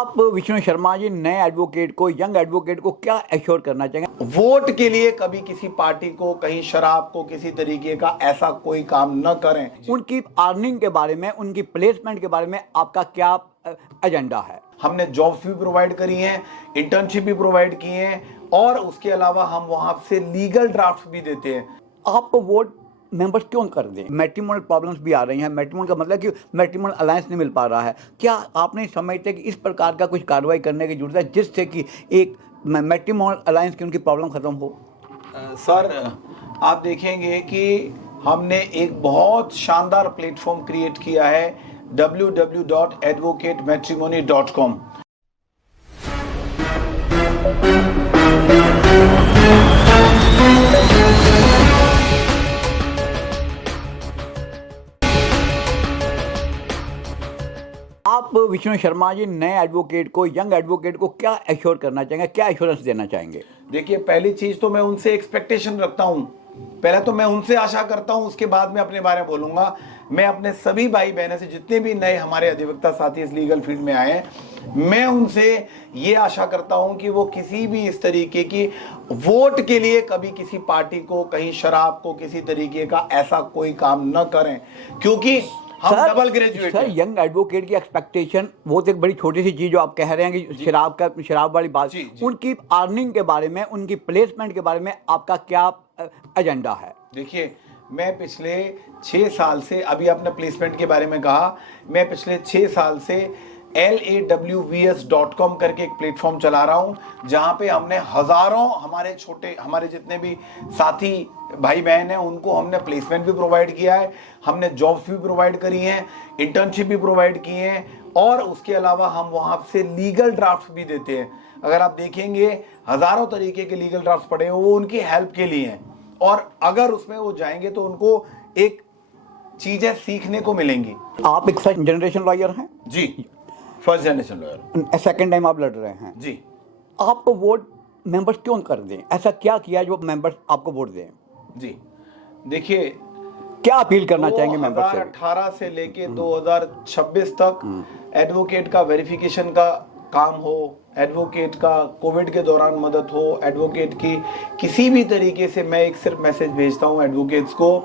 आप विष्णु शर्मा जी नए एडवोकेट को, यंग एडवोकेट को क्या एश्योर करना चाहेंगे? वोट के लिए कभी किसी पार्टी को, कहीं शराब को, किसी तरीके का ऐसा कोई काम न करें। उनकी अर्निंग के बारे में, उनकी प्लेसमेंट के बारे में आपका क्या एजेंडा है? हमने जॉब्स भी प्रोवाइड करी हैं, इंटर्नशिप भी प्रोवाइड की हैं, और उसके अलावा हम वहां से लीगल ड्राफ्ट भी देते हैं। आप वोट मेंबर्स क्यों कर दें? मैट्रिमोनियल प्रॉब्लम्स भी आ रही हैं। मैट्रिमोनियल का मतलब कि मैट्रिमोनियल अलायंस नहीं मिल पा रहा है। क्या आप नहीं समझते कि इस प्रकार का कुछ कार्रवाई करने की जरूरत है जिससे कि एक मैट्रिमोनियल अलायंस की उनकी प्रॉब्लम खत्म हो? सर, आप देखेंगे कि हमने एक बहुत शानदार प्लेटफॉर्म क्रिएट किया है www.advocatematrimony.com। आप विष्णु शर्मा जी नए एडवोकेट को, यंग एडवोकेट को क्या एश्योर करना चाहेंगे, क्या एश्योरेंस देना चाहेंगे? देखिए, पहली चीज तो मैं उनसे एक्सपेक्टेशन रखता हूं। पहले तो मैं उनसे आशा करता हूं, उसके बाद मैं अपने बारे में बोलूंगा। मैं अपने सभी भाई बहनों से, जितने भी नए हमारे अधिवक्ता साथी इस लीगल फील्ड में आए हैं, मैं उनसे ये आशा करता हूं कि वो किसी भी इस तरीके की वोट के लिए कभी किसी पार्टी को, कहीं शराब को, किसी तरीके का ऐसा कोई काम न करें, क्योंकि हम double graduate sir, young advocate की एक्सपेक्टेशन वो तो एक बड़ी छोटी सी चीज जो आप कह रहे हैं कि शराब वाली बात, उनकी अर्निंग के बारे में, उनकी प्लेसमेंट के बारे में आपका क्या एजेंडा है? देखिए, मैं पिछले 6 साल से, अभी आपने प्लेसमेंट के बारे में कहा, मैं पिछले 6 साल से LAWVS.com करके एक प्लेटफॉर्म चला रहा हूं, जहां पे हमने हजारों हमारे जितने भी साथी भाई बहन हैं, उनको हमने प्लेसमेंट भी प्रोवाइड किया है, हमने जॉब्स भी प्रोवाइड करी हैं, इंटर्नशिप भी प्रोवाइड किए हैं, और उसके अलावा हम वहां से लीगल ड्राफ्ट भी देते हैं। अगर आप देखेंगे, हजारों तरीके के लीगल ड्राफ्ट पड़े हैं, वो उनकी हेल्प के लिए हैं, और अगर उसमें वो जाएंगे तो उनको एक चीजें सीखने को मिलेंगी। आप एक फर्स्ट जनरेशन लॉयर हैं? जी, first generation lawyer. Second time आप लड़ रहे हैं जी। आप वोट मेंबर्स क्यों कर दें? ऐसा क्या किया जो मेंबर्स आपको वोट दें? जी, देखिए, क्या अपील करना चाहेंगे मेंबर्स से? 2018 से लेके 2026 तक एडवोकेट का वेरिफिकेशन का काम हो, एडवोकेट का कोविड के दौरान मदद हो, एडवोकेट की किसी भी तरीके से, मैं एक सिर्फ मैसेज भेजता हूं एडवोकेट्स को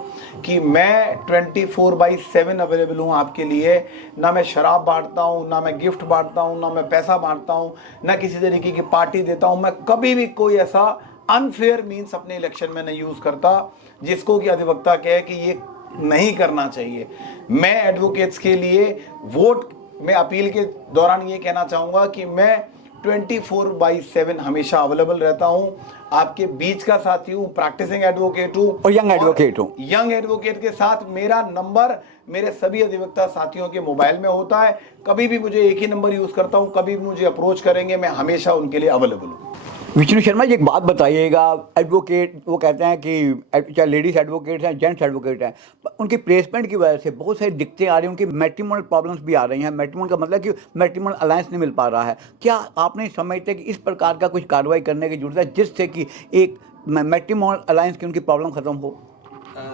कि मैं 24/7 अवेलेबल हूं आपके लिए। ना मैं शराब बांटता हूं, ना मैं गिफ्ट बांटता हूं, ना मैं पैसा बांटता हूं, ना किसी तरीके की पार्टी देता हूं। मैं कभी भी कोई ऐसा अनफेयर मीन्स अपने इलेक्शन में नहीं यूज करता जिसको कि अधिवक्ता कहे कि ये नहीं करना चाहिए। मैं एडवोकेट्स के लिए वोट में अपील के दौरान ये कहना चाहूंगा कि मैं 24/7 हमेशा अवेलेबल रहता हूं, आपके बीच का साथी हूं, प्रैक्टिसिंग एडवोकेट हूं और यंग एडवोकेट हूं। यंग एडवोकेट के साथ मेरा नंबर मेरे सभी अधिवक्ता साथियों के मोबाइल में होता है। कभी भी मुझे एक ही नंबर यूज करता हूं, कभी भी मुझे अप्रोच करेंगे, मैं हमेशा उनके लिए अवेलेबल हूं। विष्णु शर्मा जी, एक बात बताइएगा, एडवोकेट वो कहते हैं कि चाहे लेडीज एडवोकेट हैं, जेंट्स एडवोकेट हैं, उनकी प्लेसमेंट की वजह से बहुत सारी दिक्कतें आ रही हैं, उनकी मैट्रिमोनियल प्रॉब्लम्स भी आ रही हैं। मैट्रिमोनियल का मतलब कि मैट्रिमोनियल अलायंस नहीं मिल पा रहा है। क्या आप नहीं समझते कि इस प्रकार का कुछ कार्रवाई करने की जरूरत है जिससे कि एक मैट्रिमोनियल अलायंस की उनकी प्रॉब्लम खत्म हो?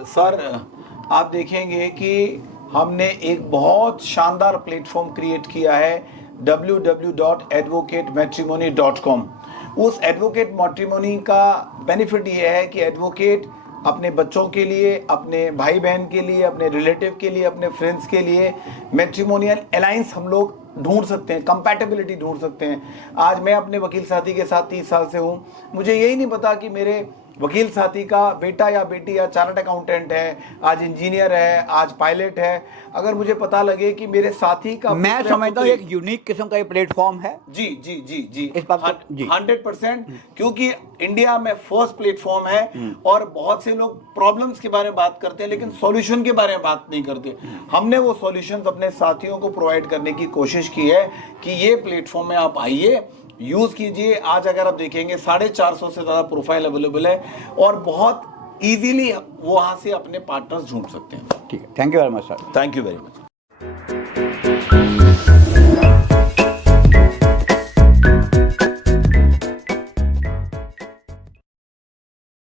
सर, आप देखेंगे कि हमने एक बहुत शानदार प्लेटफॉर्म क्रिएट किया है www.advocatematrimony.com। उस एडवोकेट मैट्रिमोनी का बेनिफिट ये है कि एडवोकेट अपने बच्चों के लिए, अपने भाई बहन के लिए, अपने रिलेटिव के लिए, अपने फ्रेंड्स के लिए मैट्रिमोनियल अलायंस हम लोग ढूंढ सकते हैं, कंपैटिबिलिटी ढूंढ सकते हैं। आज मैं अपने वकील साथी के साथ 30 साल से हूं, मुझे यही नहीं पता कि मेरे वकील साथी का बेटा या बेटी या चार्टर्ड अकाउंटेंट है, आज इंजीनियर है, आज पायलट है। अगर मुझे पता लगे कि मेरे साथी का, मैं समझता हूँ एक यूनिक किस्म का ये प्लेटफॉर्म है। जी जी जी जी, इस बात जी 100%, क्योंकि इंडिया में फर्स्ट प्लेटफॉर्म है। और बहुत से लोग प्रॉब्लम्स के बारे में बात करते हैं लेकिन सॉल्यूशन के बारे में बात नहीं करते। हमने वो सॉल्यूशंस अपने साथियों को प्रोवाइड करने की कोशिश की है कि ये प्लेटफॉर्म में आप आइए, यूज कीजिए। आज अगर आप देखेंगे 450 से ज्यादा प्रोफाइल अवेलेबल है, और बहुत इजीली वो वहां से अपने पार्टनर्स ढूंढ सकते हैं। ठीक है, thank you very much sir. Thank you very much.